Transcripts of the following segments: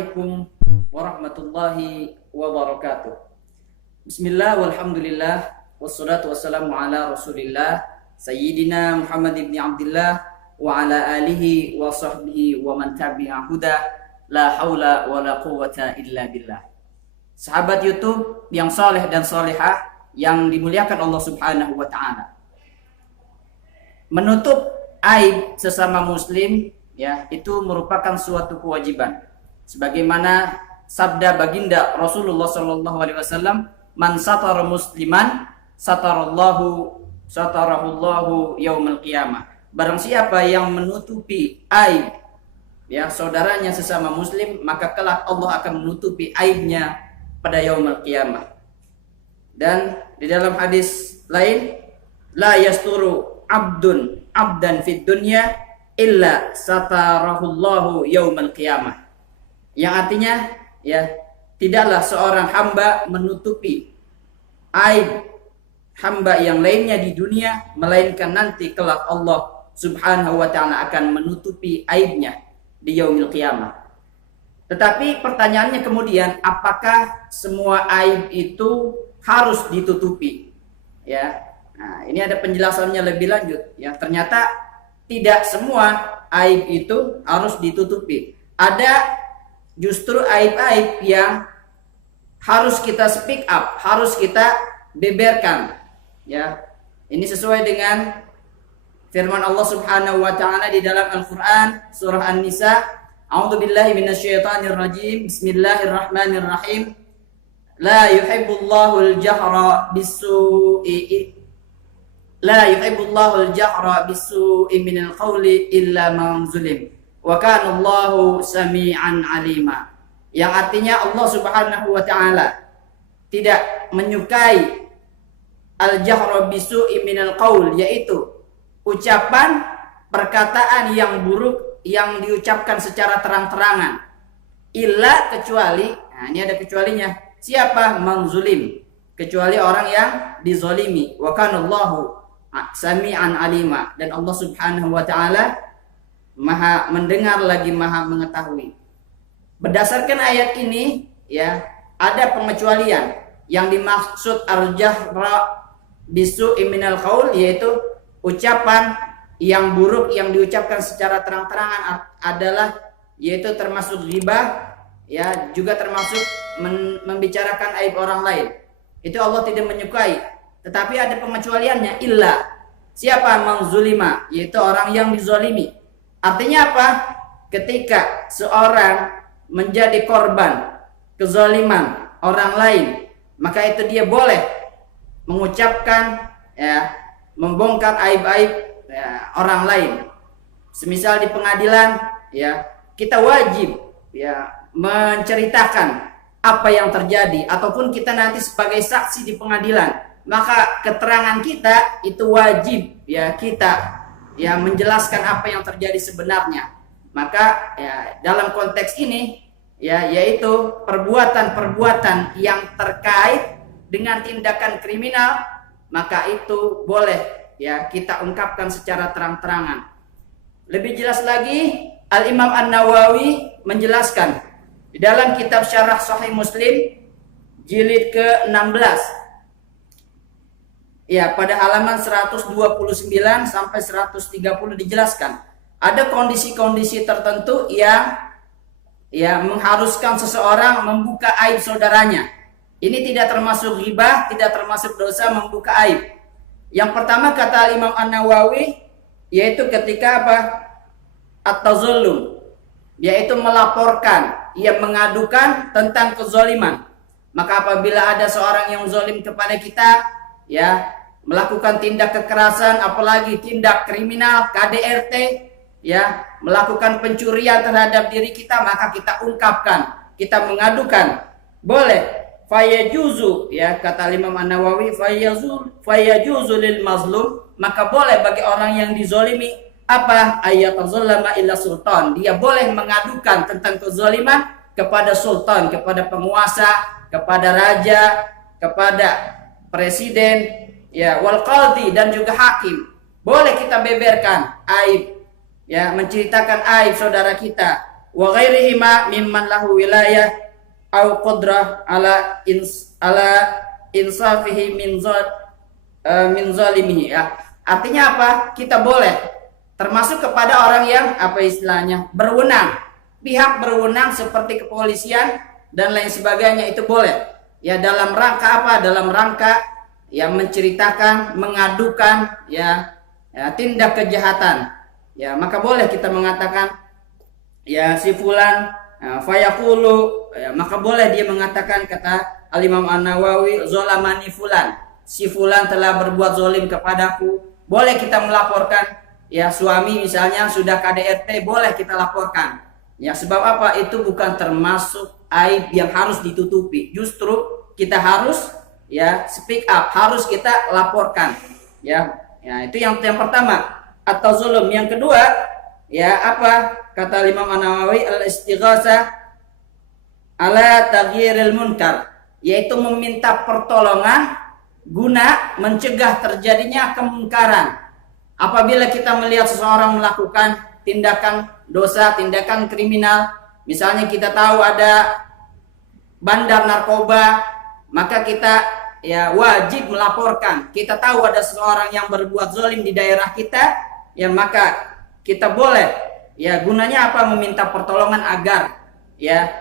Assalamualaikum warahmatullahi wabarakatuh. Bismillah walhamdulillah wassalatu wassalamu ala rasulillah Sayyidina Muhammad ibn Abdullah wa ala alihi wa sahbihi wa man tabi'a huda la hawla wa la quwwata illa billah. Sahabat YouTube yang saleh dan salihah yang dimuliakan Allah Subhanahu wa taala. Menutup aib sesama muslim ya, itu merupakan suatu kewajiban. Sebagaimana sabda baginda Rasulullah sallallahu alaihi wasallam, "Man satara musliman satarahullahu yaumal qiyamah." Barang siapa yang menutupi aib ya saudaranya sesama muslim, maka kelak Allah akan menutupi aibnya pada yaumul qiyamah. Dan di dalam hadis lain, la yasturu abdan fid dunya illa satarahullahu yaumal qiyamah. Yang artinya ya, tidaklah seorang hamba menutupi aib hamba yang lainnya di dunia, melainkan nanti kelak Allah Subhanahu wa taala akan menutupi aibnya di yaumil qiyamah. Tetapi pertanyaannya kemudian, apakah semua aib itu harus ditutupi? Ya. Nah, ini ada penjelasannya lebih lanjut ya. Ternyata tidak semua aib itu harus ditutupi. Ada justru aib-aib yang harus kita speak up, harus kita beberkan. Ya, ini sesuai dengan firman Allah Subhanahu wa taala di dalam Al-Qur'an surah An-Nisa, A'udzubillahi minasyaitonir rajim. Bismillahirrahmanirrahim. La yuhibbullahu al-jahra bis-su'i minal qawli illa man zulim. Wa kana Allahu sami'an alima. Yang artinya Allah Subhanahu wa taala tidak menyukai al-jahra bisu'i minal qaul, yaitu ucapan perkataan yang buruk yang diucapkan secara terang-terangan, illa kecuali, nah ini ada kecualinya, siapa? Manzulim, kecuali orang yang dizolimi. Wa kana Allahu sami'an alima, dan Allah Subhanahu wa taala Maha mendengar lagi Maha mengetahui. Berdasarkan ayat ini ya, ada pengecualian. Yang dimaksud al-jahra bisu'i minal qaul, yaitu ucapan yang buruk yang diucapkan secara terang-terangan adalah, yaitu termasuk ghibah ya, juga termasuk membicarakan aib orang lain. Itu Allah tidak menyukai. Tetapi ada pengecualiannya, illa siapa? Mangzulima, yaitu orang yang dizolimi. Artinya apa? Ketika seorang menjadi korban kezaliman orang lain, maka itu dia boleh mengucapkan ya, membongkar aib-aib ya, orang lain. Semisal di pengadilan ya, kita wajib ya menceritakan apa yang terjadi, ataupun kita nanti sebagai saksi di pengadilan, maka keterangan kita itu wajib ya kita ya menjelaskan apa yang terjadi sebenarnya. Maka ya dalam konteks ini ya, yaitu perbuatan-perbuatan yang terkait dengan tindakan kriminal, maka itu boleh ya kita ungkapkan secara terang-terangan. Lebih jelas lagi, Al-Imam An-Nawawi menjelaskan di dalam kitab Syarah Sahih Muslim jilid ke-16 ya, pada halaman 129 sampai 130 dijelaskan ada kondisi-kondisi tertentu yang ya mengharuskan seseorang membuka aib saudaranya. Ini tidak termasuk ghibah, tidak termasuk dosa membuka aib. Yang pertama kata Imam An-Nawawi, yaitu ketika apa? At-tazallum, yaitu melaporkan, ia mengadukan tentang kezaliman. Maka apabila ada seorang yang zalim kepada kita ya, melakukan tindak kekerasan, apalagi tindak kriminal, KDRT ya, melakukan pencurian terhadap diri kita, maka kita ungkapkan, kita mengadukan. Boleh. Fayajuzu ya, kata Imam An-Nawawi, fayajuzu lil mazlum, maka boleh bagi orang yang dizolimi apa? Ayatazallama illa sultan. Dia boleh mengadukan tentang kezaliman kepada sultan, kepada penguasa, kepada raja, kepada presiden ya, wal qadhi, dan juga hakim. Boleh kita beberkan aib ya, menceritakan aib saudara kita wa ghairihima mimman lahu wilayah au qudrah ala insafihi min zalimihi, ya. Artinya apa? Kita boleh termasuk kepada orang yang apa istilahnya berwenang, pihak berwenang seperti kepolisian dan lain sebagainya, itu boleh. Ya, dalam rangka apa? Dalam rangka yang menceritakan, mengadukan ya tindak kejahatan. Ya, maka boleh kita mengatakan ya si fulan fayaqulu, ya, maka boleh dia mengatakan, kata Al-Imam An-Nawawi, zolamani fulan, si fulan telah berbuat zolim kepadaku. Boleh kita melaporkan. Ya, suami misalnya sudah KDRT, boleh kita laporkan. Ya, sebab apa? Itu bukan termasuk aib yang harus ditutupi. Justru kita harus ya speak up, harus kita laporkan. Ya, itu yang pertama, atau zulum. Yang kedua, ya apa? Kata Imam An-Nawawi, al-istighasa ala taghyiril munkar, yaitu meminta pertolongan guna mencegah terjadinya kemungkaran. Apabila kita melihat seseorang melakukan tindakan dosa, tindakan kriminal, misalnya kita tahu ada bandar narkoba, maka kita ya wajib melaporkan. Kita tahu ada seseorang yang berbuat zalim di daerah kita, ya maka kita boleh, ya gunanya apa? Meminta pertolongan agar ya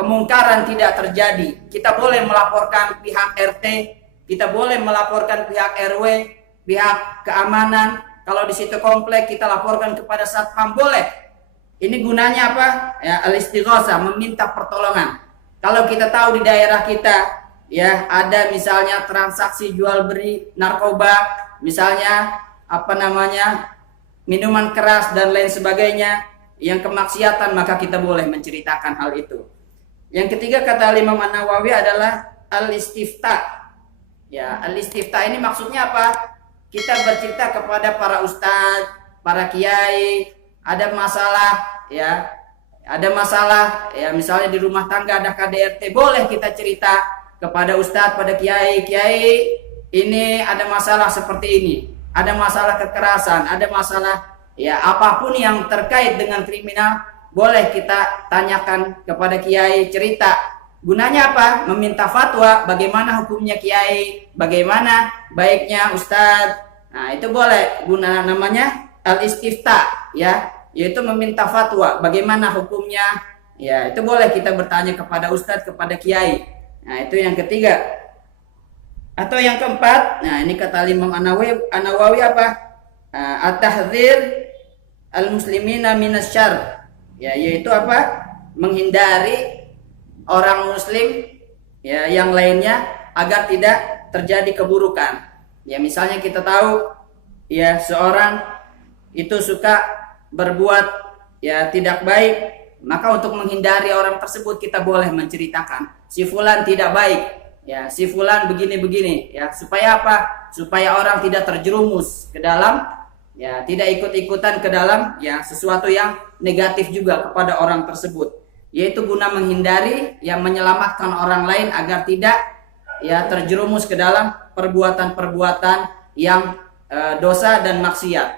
kemungkaran tidak terjadi. Kita boleh melaporkan pihak RT, kita boleh melaporkan pihak RW, pihak keamanan. Kalau di situ komplek, kita laporkan kepada satpam, boleh. Ini gunanya apa? Ya, al-istighosah, meminta pertolongan. Kalau kita tahu di daerah kita ya ada misalnya transaksi jual beli narkoba, misalnya apa namanya minuman keras dan lain sebagainya yang kemaksiatan, maka kita boleh menceritakan hal itu. Yang ketiga, kata Imam An-Nawawi, adalah al-istifta. Ya, al-istifta ini maksudnya apa? Kita bercerita kepada para ustadz, para kiai, ada masalah ya. Ada masalah ya, misalnya di rumah tangga ada KDRT, boleh kita cerita kepada ustadz, pada kiai, ini ada masalah seperti ini. Ada masalah kekerasan, ada masalah ya apapun yang terkait dengan kriminal, boleh kita tanyakan kepada kiai, cerita. Gunanya apa? Meminta fatwa, bagaimana hukumnya kiai, bagaimana baiknya ustadz. Nah, itu boleh. Guna namanya al-istifta ya, yaitu meminta fatwa, bagaimana hukumnya. Ya, itu boleh kita bertanya kepada ustadz, kepada kiai. Nah, itu yang ketiga. Atau yang keempat, nah ini kata Imam An-Nawawi apa? At-tahdzir al-muslimina minasyarr. Ya, yaitu apa? Menghindari orang muslim ya yang lainnya agar tidak terjadi keburukan. Ya, misalnya kita tahu ya seorang itu suka berbuat ya tidak baik, maka untuk menghindari orang tersebut kita boleh menceritakan, si fulan tidak baik, ya si fulan begini-begini, ya supaya apa? Supaya orang tidak terjerumus ke dalam ya, tidak ikut-ikutan ke dalam ya sesuatu yang negatif juga kepada orang tersebut. Yaitu guna menghindari yang menyelamatkan orang lain agar tidak ya terjerumus ke dalam perbuatan-perbuatan yang dosa dan maksiat.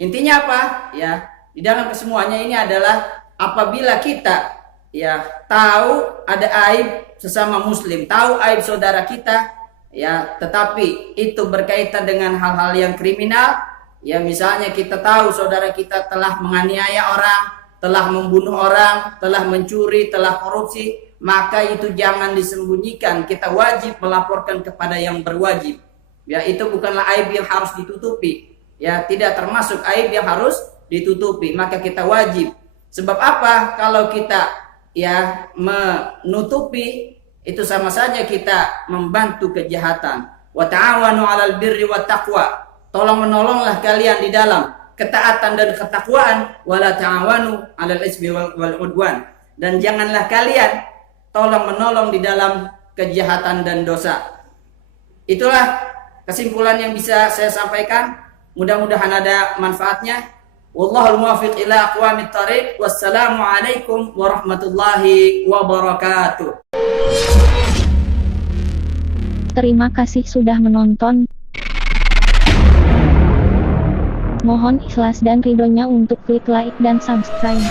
Intinya apa? Ya, di dalam kesemuanya ini adalah apabila kita ya tahu ada aib sesama muslim, tahu aib saudara kita, ya tetapi itu berkaitan dengan hal-hal yang kriminal, ya misalnya kita tahu saudara kita telah menganiaya orang, telah membunuh orang, telah mencuri, telah korupsi, maka itu jangan disembunyikan. Kita wajib melaporkan kepada yang berwajib. Ya, itu bukanlah aib yang harus ditutupi. Ya, tidak termasuk aib yang harus ditutupi. Maka kita wajib. Sebab apa? Kalau kita ya menutupi, itu sama saja kita membantu kejahatan. Wa ta'awanu 'alal birri wat taqwa. Tolong menolonglah kalian di dalam ketaatan dan ketakwaan, wala ta'awanu 'alal ismi wal 'udwan, dan janganlah kalian tolong menolong di dalam kejahatan dan dosa. Itulah kesimpulan yang bisa saya sampaikan. Mudah-mudahan ada manfaatnya. Wallahul muwaffiq ila aqwamit thariq. Wassalamu alaikum warahmatullahi wabarakatuh. Terima kasih sudah menonton. Mohon ikhlas dan ridhonya untuk klik like dan subscribe.